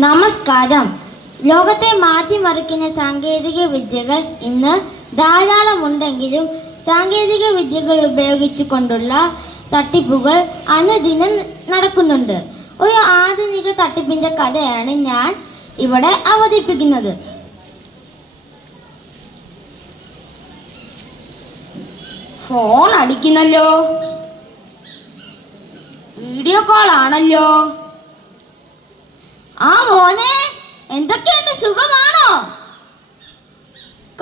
നമസ്കാരം. ലോകത്തെ മാറ്റിമറിക്കുന്ന സാങ്കേതിക വിദ്യകൾ ഇന്ന് ധാരാളമുണ്ടെങ്കിലും സാങ്കേതിക വിദ്യകൾ ഉപയോഗിച്ചുകൊണ്ടുള്ള തട്ടിപ്പുകൾ അനുദിനം നടക്കുന്നുണ്ട്. ഒരു ആധുനിക തട്ടിപ്പിന്റെ കഥയാണ് ഞാൻ ഇവിടെ അവതരിപ്പിക്കുന്നത്. ഫോൺ അടിക്കുന്നല്ലോ, വീഡിയോ കോൾ ആണല്ലോ. ആ മോനെ, എന്തൊക്കെയുണ്ട്, സുഖമാണോ?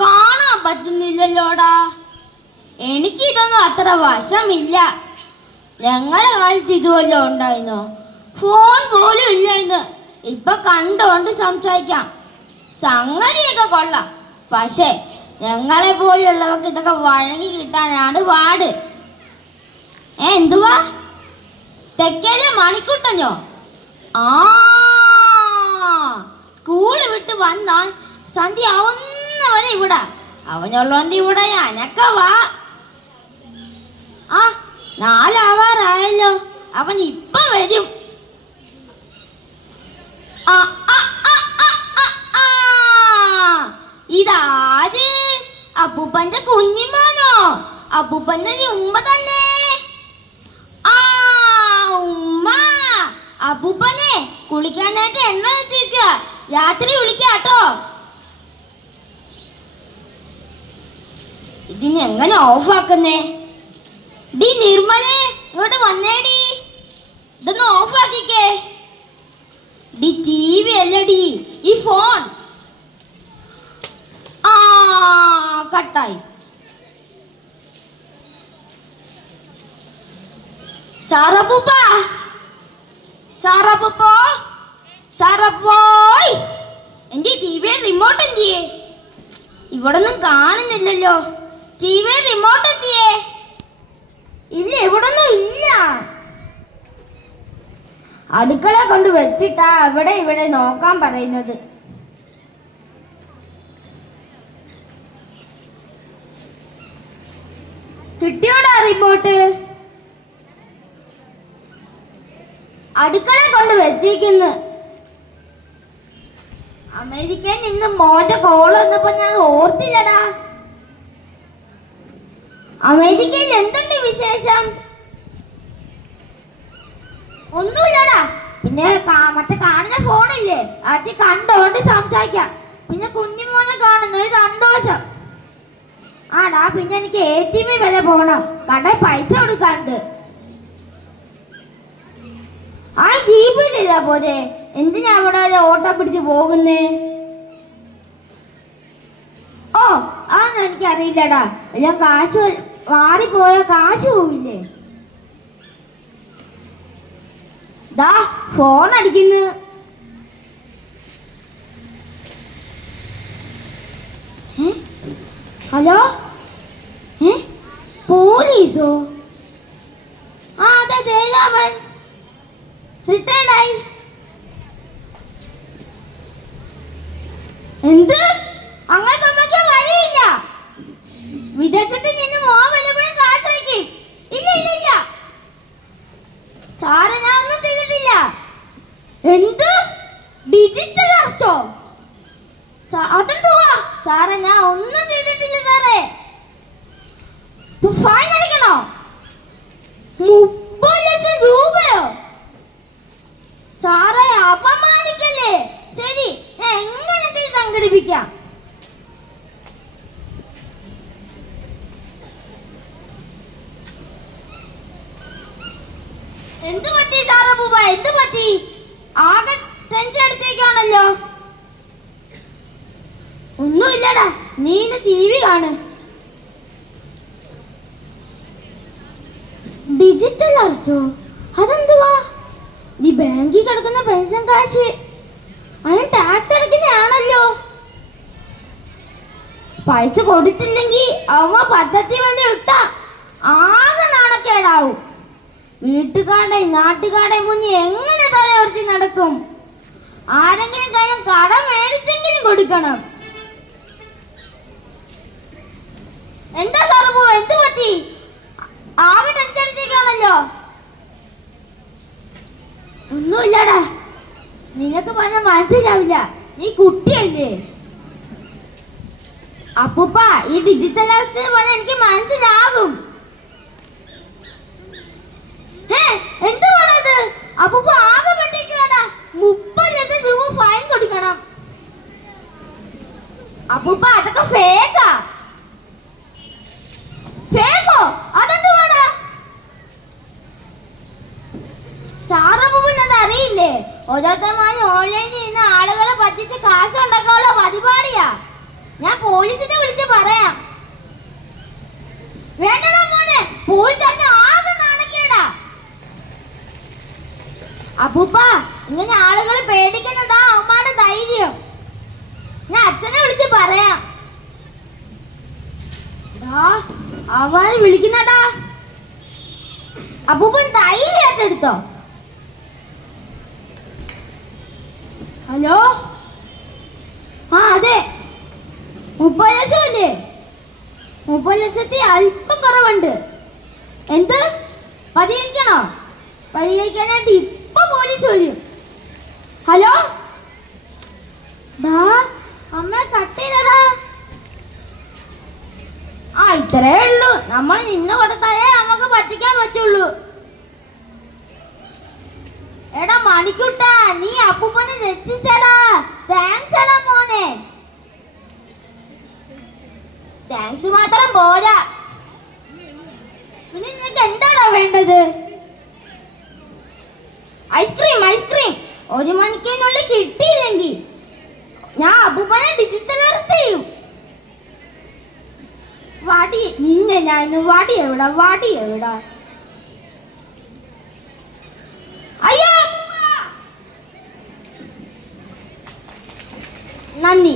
കാണാൻ പറ്റുന്നില്ലല്ലോടാ. എനിക്കിതൊന്നും അത്ര വശമില്ല. ഞങ്ങളുടെ കാലത്ത് ഇതുവല്ലോ ഉണ്ടായിരുന്നോ? ഫോൺ പോലും ഇല്ല ഇന്ന്. ഇപ്പൊ കണ്ടോണ്ട് സംസാരിക്കാം. സംഗതിയൊക്കെ കൊള്ളാം. പക്ഷേ ഞങ്ങളെ പോലെയുള്ളവർക്ക് ഇതൊക്കെ വഴങ്ങി കിട്ടാനാണ് പാട്. എന്തുവാ? തെക്കേലെ മണിക്കുട്ടനോ? ആ, സ്കൂള് വിട്ട് വന്നാൽ സന്ധ്യ ആവുന്നവരെ ഇവിടെ. അവനുള്ളോണ്ട് ഇവിടെ അനക്കവാ. ആ, 4 ആവാറായല്ലോ. അവൻ ഇപ്പൊ വരും. ഇതാര്? അപ്പൂപ്പന്റെ കുഞ്ഞിമാനോ? അപ്പൂപ്പന്റെ ഉമ്മ തന്നെ. ആ ഉമ്മ, അപ്പൂപ്പനെ കുളിക്കാനായിട്ട് എണ്ണ വെച്ചിരിക്കുക. രാത്രി വിളിക്കാട്ടോ. ഇതിന് എങ്ങനെ ഓഫാക്കുന്നേ? ഡി നിർമ്മലേ, ഇങ്ങോട്ട് വന്നേടി. ഇതൊന്ന് ഓഫാക്കിക്കേ. ഡി TV അല്ലടി, ഈ ഫോൺ. ആ, കട്ടായി. സാറപ്പൂപ്പ, സാറപ്പൂപ്പോ, സാറപ്പോയ്, എന്റെ TV റിമോട്ട് എന്തിയേ? ഇവിടൊന്നും കാണുന്നില്ലല്ലോ. TV റിമോട്ട് എന്തിയേ? ഇല്ല, ഇവിടൊന്നും ഇല്ല. അടുക്കള കൊണ്ട് വെച്ചിട്ടാ അവിടെ ഇവിടെ നോക്കാൻ പറയുന്നത്. കിട്ടിയോടാ റിമോട്ട്? അടുക്കള കൊണ്ട് വെച്ചിരിക്കുന്നു. അമേരിക്കയിൽ നിന്ന് മോന്റെ കോൾ വന്നപ്പോ ഞാൻ ഓർത്തില്ലടാ. അമേരിക്കയിൽ എന്തുണ്ട് വിശേഷം? ഒന്നുമില്ലടാ. പിന്നെ മറ്റേ കാണുന്ന ഫോണില്ലേ, അത് കണ്ടോണ്ട് സംസാരിക്കാം. പിന്നെ കുഞ്ഞിമോനെ കാണുന്ന ഒരു സന്തോഷം. ആടാ, പിന്നെ എനിക്ക് ATM വരെ പോണം. കടയിൽ പൈസ കൊടുക്കാണ്ട്. ആ ജീപ്പ് ചെയ്താ പോരെ? എന്തിനാ അവിടെ ഓട്ടോ പിടിച്ച് പോകുന്നേ? ഓ, അതൊന്നും എനിക്കറിയില്ലടാ. എല്ലാം കാശ് മാറിപ്പോയ കാശ് പോവില്ലേ? ദാ ഫോൺ അടിക്കുന്നു. ഹലോ, പോലീസോ? ആ, അതെ, ജയരാമൻ റിട്ടയർഡായി. എന്ത്? അങ്ങനെ സംഭവിക്കാൻ വഴിയില്ല. വിദേശത്ത് നിന്ന് മോൻ വല്ലപ്പോഴും കാശ് അയക്കും. ഇല്ല ഇല്ല ഇല്ല സാറ്, ഞാൻ ഒന്നും ചെയ്തിട്ടില്ല. എന്ത്? ഡിജിറ്റൽ അറസ്റ്റോ? അതെന്തുവാ സാറേ? ഞാൻ ഒന്നും ചെയ്തിട്ടില്ല സാറേ. ഫൈൻ അടിക്കണോ? 30 ലക്ഷം രൂപയോ? സാറേ, അപമാനിക്കല്ലേ. ശരി, ഞാൻ എങ്ങനെ സംഘടിപ്പിക്കാം. എന്ത് പറ്റി സാറപ്പൂപ്പ? എന്ത് പറ്റി? ആകെ ടെൻഷൻ അടിച്ചേക്കാണല്ലോ. ഒന്നുമില്ലടാ, നീ ഇന്ന് TV കാണ്. ഡിജിറ്റൽ അറസ്റ്റോ? അതെന്തുവാ? നീ ബാങ്കിൽ കിടക്കുന്ന പെൻഷൻ കാശ് അതിന് ടാക്സ് അടയ്ക്കുന്നതാണല്ലോ. പൈസ കൊടുത്തില്ലെങ്കിൽ അവ പദ്ധതി വന്ന് ഇട്ട ആകെ നാണക്കേടാവും. വീട്ടുകാരുടെയും നാട്ടുകാരുടെയും മുന്നിൽ എങ്ങനെ തലയുയർത്തി നടക്കും? ആരെങ്കിലും കാര്യം കടം മേടിച്ചെങ്കിലും കൊടുക്കണം. എന്താ സാറപ്പൂ, എന്ത് പറ്റി? ആകെ ടെൻഷൻ അടിച്ചേക്കാണല്ലോ. ഒന്നുമില്ലടാ, നിനക്ക് പറഞ്ഞാൽ മനസ്സിലാവില്ല, നീ കുട്ടിയല്ലേ. അപ്പൂപ്പ ഈ ഡിജിറ്റൽ അറസ്റ്റ് പറഞ്ഞാൽ എനിക്ക് മനസ്സിലാകും. എന്തുവാണത്? അപ്പൂപ്പ ആകെ പെട്ടിരിക്കുകയാണ്. 30 ലക്ഷം രൂപ ഫൈൻ കൊടുക്കണം. അപ്പൂപ്പ അതൊക്കെ ഫേക്കാ. ഫേക്കോ? അതെന്തുവാടാ? സാറപ്പൂപ്പന് അത് അറിയില്ലേ? ഓരോരുത്തന്മാരും ഓൺലൈനിൽ നിന്ന് ആളുകളെ പറ്റിച്ച് കാശ് ഉണ്ടാക്കാനുള്ള പരിപാടിയാ. ഞാൻ പോലീസിനെ വിളിച്ച് പറയാം. വേണ്ടടാ മോനെ, പോലീസ് ആകെ നാണക്കേടാ. അപ്പൂപ്പ ഇങ്ങനെ ആളുകൾ പേടിക്കുന്നതാ അമ്മയുടെ ധൈര്യം. ഞാൻ അച്ഛനെ വിളിച്ച് പറയാം. അവൻ വിളിക്കുന്നടാ. അപ്പൂപ്പൻ ധൈര്യമായിട്ട് എടുത്തോ. ഹലോ, അതെ, 30 ലക്ഷം അല്ലേ? 30 ലക്ഷത്തി അല്പം കുറവുണ്ട്. എന്ത് പരിഹരിക്കണോ? പരിഹരിക്കാനായിട്ട് ഇപ്പൊ പോലീസ് വരും. ഹലോ, അമ്മ കട്ട് ചെയ്തടാ. ഇത്രേ ഉള്ളൂ. നമ്മൾ നിന്ന് കൊടുത്താലേ നമുക്ക് പറ്റിക്കാൻ പറ്റുള്ളൂ. എടാ മണിക്കുട്ട, നീ അപ്പൂപ്പനെ രക്ഷിച്ചടാ. താങ്ക്സ് എടാ മോനെ. താങ്ക്സ് മാത്രം പോരാ, പിന്നെ നിനക്ക് എന്താടാ വേണ്ടത്? ഐസ്ക്രീം. ഐസ്ക്രീം 1 മണിക്കൂറിനുള്ളിൽ കിട്ടിയില്ലെങ്കിൽ ഞാൻ അപ്പൂപ്പനെ ഡിജിറ്റൽ അറസ്റ്റ് ചെയ്യും. വടി നിന്നെ ഞാൻ വടി എവിടാ? അയ്യോ, നന്ദി.